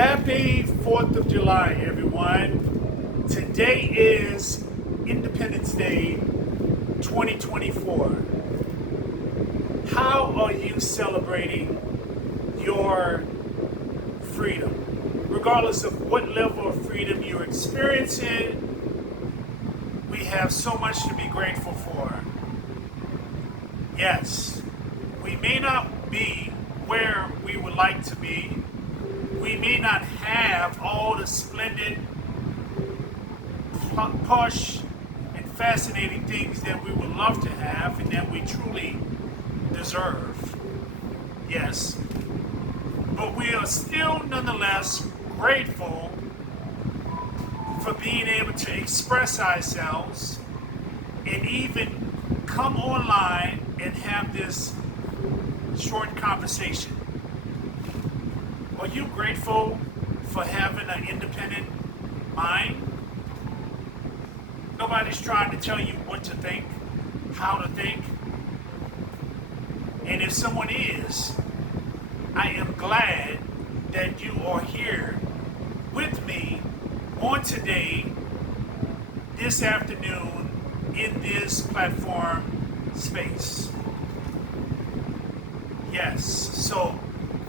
Happy 4th of July, everyone. Today is Independence Day 2024. How are you celebrating your freedom? Regardless of what level of freedom you're experiencing, we have so much to be grateful for. Yes, we may not be where we would like to be. We may not have all the splendid, posh, and fascinating things that we would love to have and that we truly deserve. Yes. But we are still nonetheless grateful for being able to express ourselves and even come online and have this short conversation. Are you grateful for having an independent mind? Nobody's trying to tell you what to think, how to think. And if someone is, I am glad that you are here with me on today, this afternoon, in this platform space. Yes, so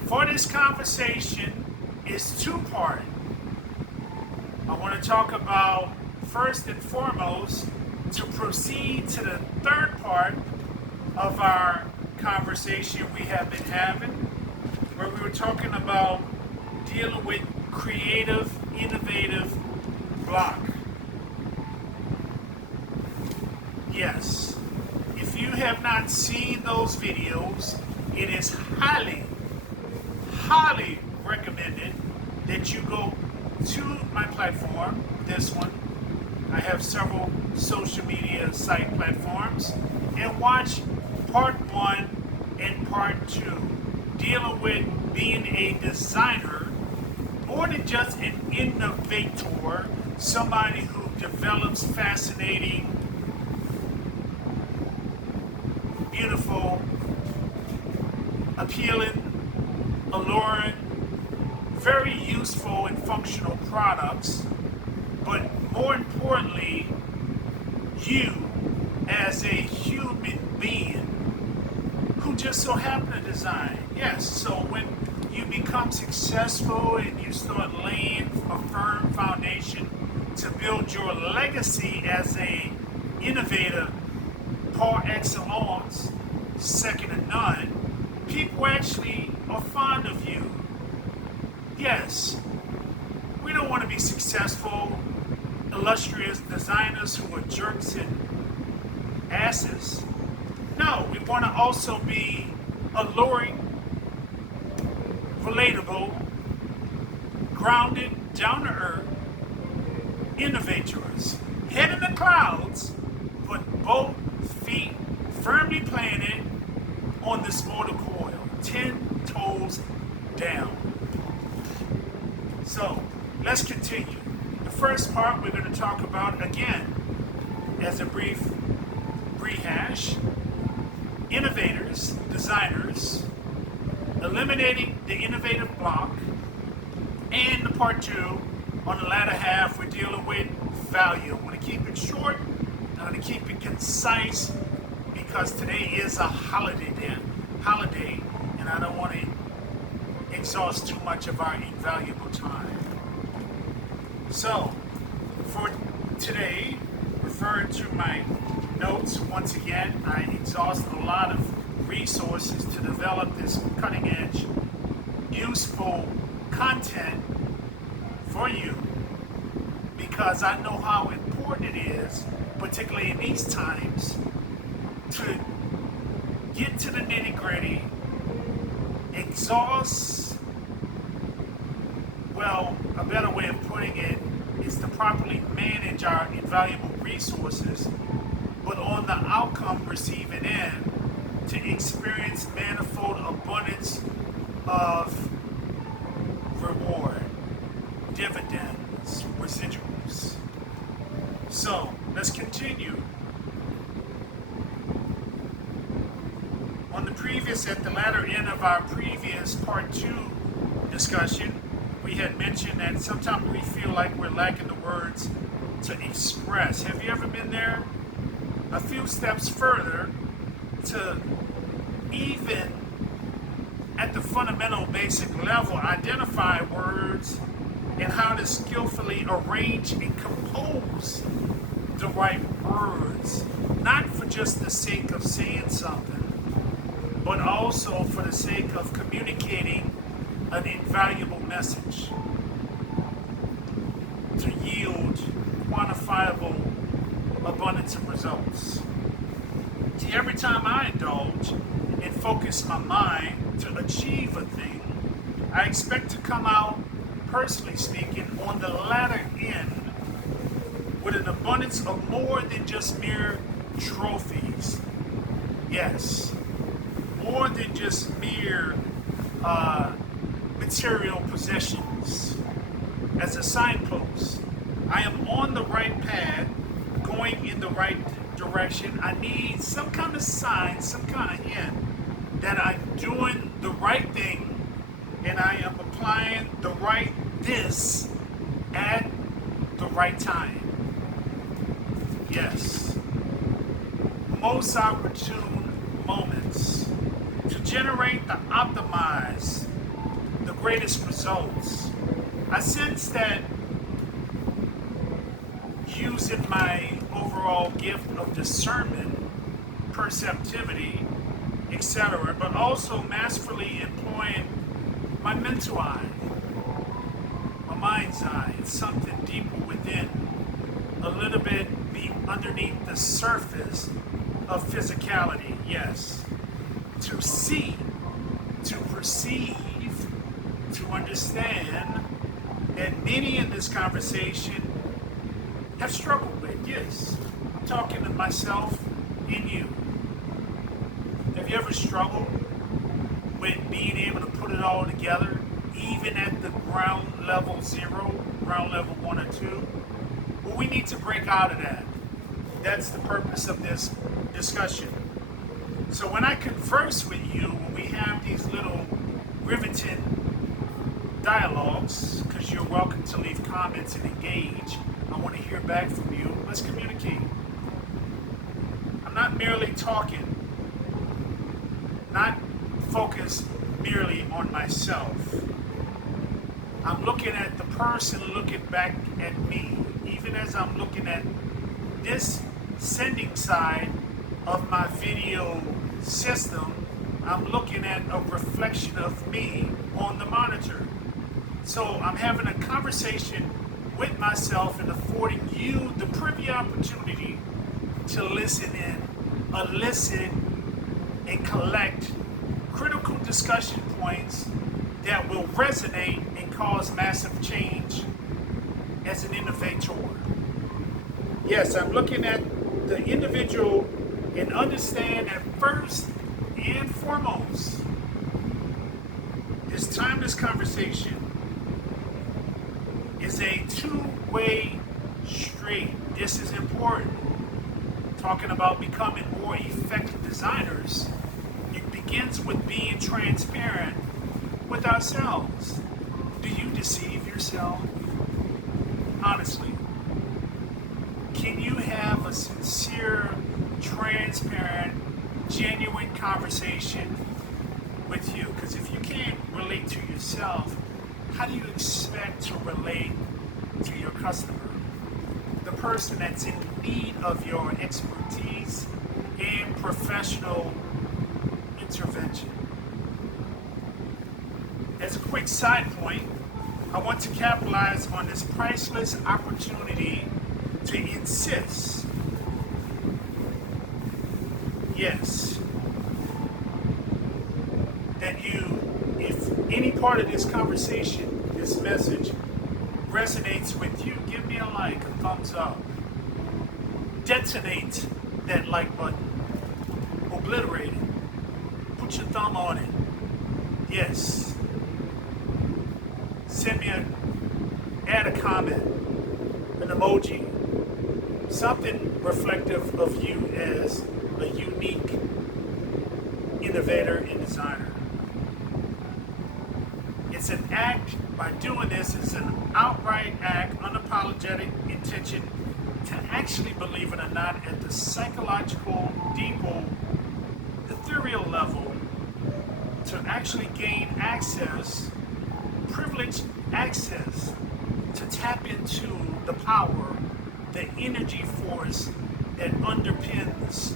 for this conversation is two-part. I want to talk about, first and foremost, to proceed to the third part of our conversation we have been having, where we were talking about dealing with creative, innovative block. Yes, if you have not seen those videos, it is highly recommended that you go to my platform, this one. I have several social media site platforms, and watch part 1 and part 2, dealing with being a designer, more than just an innovator, somebody who develops fascinating, beautiful, appealing, alluring, very useful and functional products, but more importantly, you as a human being who just so happen to design. Yes, so when you become successful and you start laying a firm foundation to build your legacy as a innovator par excellence, second to none, people actually are fond of you. Yes, we don't want to be successful, illustrious designers who are jerks and asses. No, we want to also be alluring, relatable, grounded, down to earth, innovators, head in the clouds, but both feet firmly planted on this mortal coil, 10 toes down. So, let's continue. The first part we're going to talk about, again, as a brief rehash, innovators, designers, eliminating the innovative block, and the part 2, on the latter half, we're dealing with value. I want to keep it short, I want to keep it concise, because today is a holiday, and I don't want to exhaust too much of our invaluable time. So, for today, referring to my notes, once again, I exhaust a lot of resources to develop this cutting-edge, useful content for you, because I know how important it is, particularly in these times, to get to the nitty-gritty, exhaust, well, a better way of putting it is to properly manage our invaluable resources, but on the outcome receiving end, to experience manifold abundance of reward, dividends, residuals. So, let's continue. On the previous, at the latter end of our previous part 2 discussion, we we had mentioned that sometimes we feel like we're lacking the words to express. Have you ever been there? A few steps further to even at the fundamental basic level identify words and how to skillfully arrange and compose the right words, not for just the sake of saying something, but also for the sake of communicating an invaluable message to yield quantifiable abundance of results. See, every time I indulge and focus my mind to achieve a thing, I expect to come out, personally speaking, on the latter end with an abundance of more than just mere trophies. Yes, more than just mere material possessions. As a signpost, I am on the right path, going in the right direction. I need some kind of sign, some kind of hint that I'm doing the right thing and I am applying the right this at the right time. Yes. Most opportune moments to generate the optimize, the greatest results. I sense that using my overall gift of discernment, perceptivity, etc., but also masterfully employing my mental eye, my mind's eye. It's something deeper within, a little bit underneath the surface of physicality, yes. To see, to perceive, to understand, and many in this conversation have struggled with, yes. I'm talking to myself and you. Have you ever struggled with being able to put it all together, even at the ground level 0, ground level 1 or 2? Well, we need to break out of that. That's the purpose of this discussion. So when I converse with you, when we have these little riveting dialogues, because you're welcome to leave comments and engage, I want to hear back from you. Let's communicate. I'm not merely talking, not focused merely on myself. I'm looking at the person looking back at me, even as I'm looking at this sending side of my video system. I'm looking at a reflection of me on the monitor. So I'm having a conversation with myself and affording you the privy opportunity to listen in, listen and collect critical discussion points that will resonate and cause massive change as an innovator. Yes, I'm looking at the individual and understand that first and foremost, this timeless conversation is a two-way street. This is important. Talking about becoming more effective designers, it begins with being transparent with ourselves. Do you deceive yourself? Honestly, can you have a sincere, transparent, genuine conversation with you? Because if you can't relate to yourself, how do you expect to relate to your customer? The person that's in need of your expertise and professional intervention. As a quick side point, I want to capitalize on this priceless opportunity to insist, yes, that you, if any part of this conversation, this message resonates with you, give me a like, a thumbs up. Detonate that like button. Obliterate it. Put your thumb on it. Yes. Send me add a comment, an emoji, something reflective of you as a unique innovator and designer. It's an act. By doing this, it's an outright act, unapologetic intention to actually, believe it or not, at the psychological, deeper, ethereal level, to actually gain access, privileged access, to tap into the power, the energy force that underpins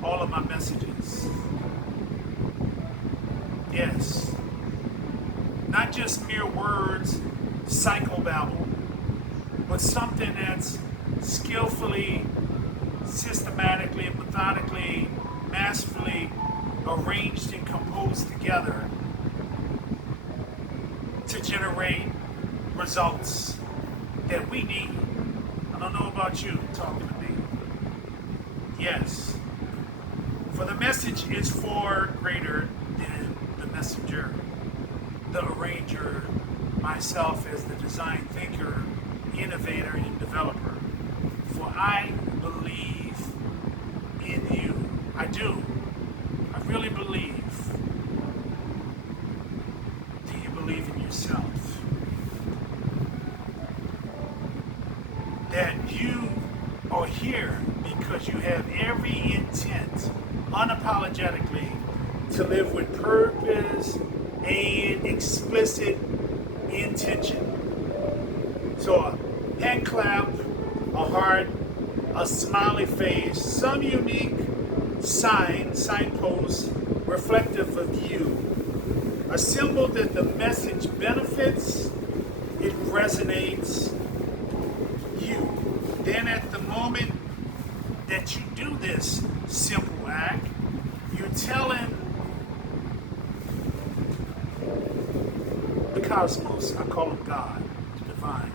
all of my messages. Yes. Not just mere words, psychobabble, but something that's skillfully, systematically, methodically, masterfully arranged and composed together to generate results that we need. I don't know about you talking to me. Yes. For the message is far greater than the messenger, the arranger, myself as the design thinker, innovator, and developer. For I believe in you. I do. I really believe. Do you believe in yourself? That you are here because you have every intent, unapologetically, to live with purpose and explicit intention. So a hand clap, a heart, a smiley face, some unique signpost reflective of you, a symbol that the message benefits, it resonates you. Then at the moment that you do this simple act, you're telling the cosmos, I call him God, divine,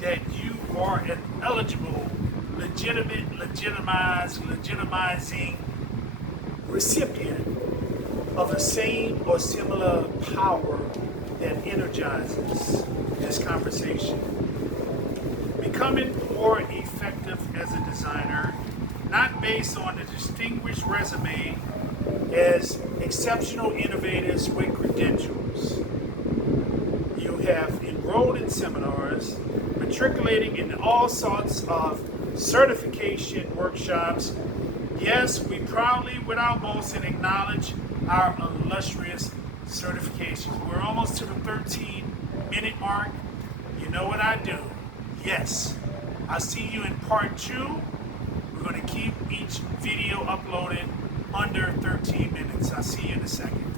that you are an eligible, legitimate, legitimizing recipient of the same or similar power that energizes this conversation. Becoming more effective as a designer, not based on a distinguished resume, as exceptional innovators with credentials. You have enrolled in seminars, matriculating in all sorts of certification workshops. Yes, we proudly, without boasting, acknowledge our illustrious certifications. We're almost to the 13-minute mark. You know what I do. Yes, I'll see you in part 2. We're going to keep each video uploaded under 13 minutes. I'll see you in a second.